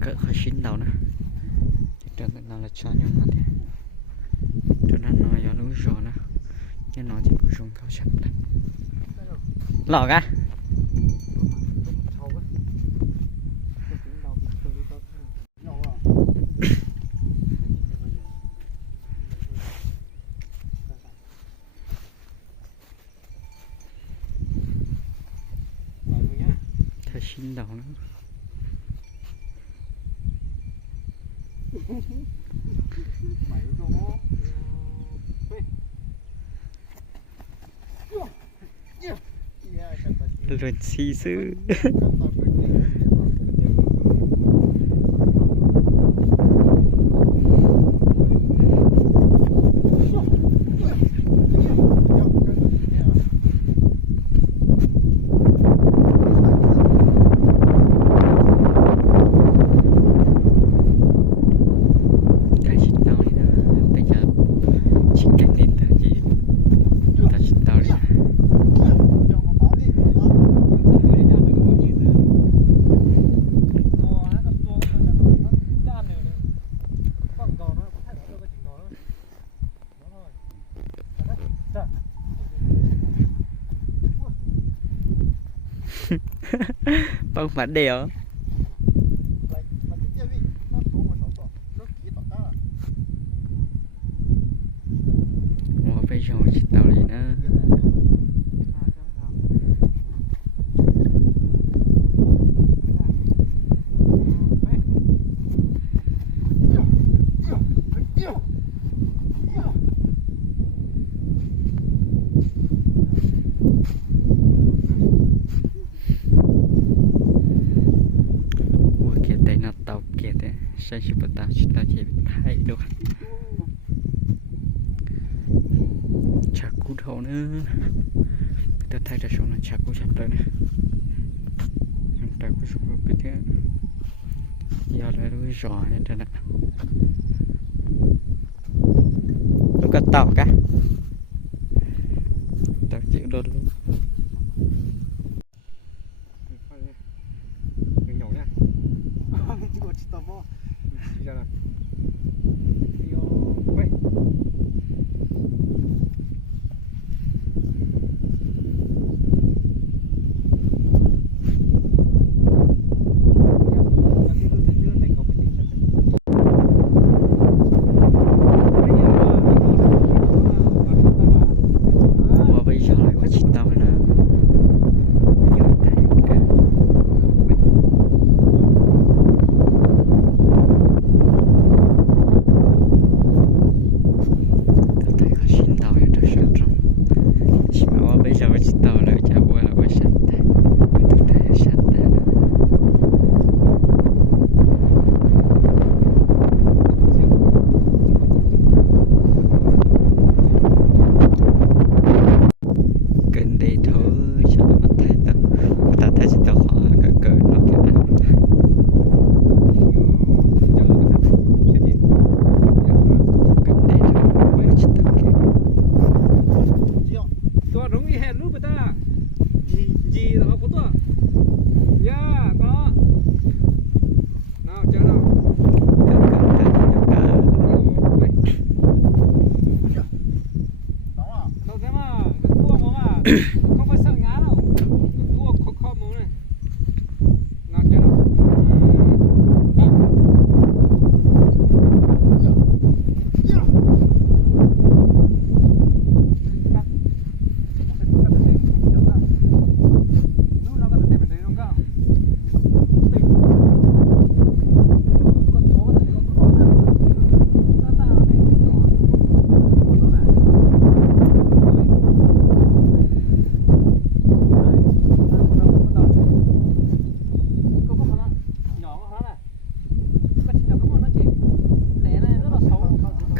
cỡ khó chín đầu nữa cho nên là cho nhau mà thế cho nên nó giờ lúa rồi nữa nhưng nó chỉ có dùng cao sạch lọ ra thật chín đầu nữa lượn xì sư bằng phản đèo bây giờ chỉ tao này nữa sẽ chỉ bắt đầu chúng ta chỉ thay được chả cú thầu nữa ta thay ra số là chả cú chặt tới nè ta có số cái thế giờ lại đuôi giò nên thế này nó có tàu cả tao chịu đốt luôn không phải sợ ngã đâu, đua khó máu này, nào cho nào.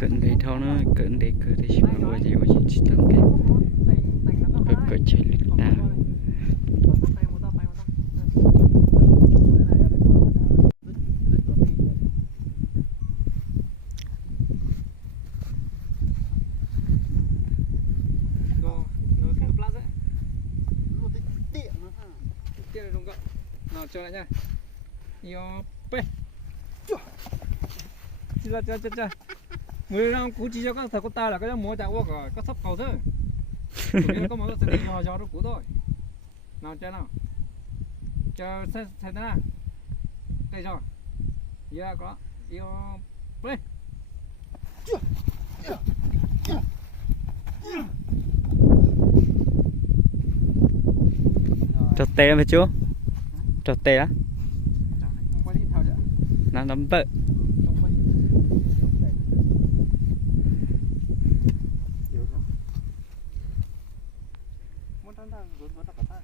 cận đấy thao nó cận đấy cứ thế chứ mà gì ở trên chỉ tăng cái cỡ chạy lịch đà nào cho lại nha. Yo pe Chà. Người đang cú chỉ cho các thằng con ta là cái múa chạy qua rồi, có sắp cầu thôi. Có một cái sẽ nhỏ nó cú thôi. Nào chơi nào. Chờ xem thế nào. Đây rồi. Giờ có. Yêu play. Cho tè phải chưa? Cho tè á. Không quay đi theo vậy. Nó nắm bự. Không quay. Muốn thằng rồi nó cả ta.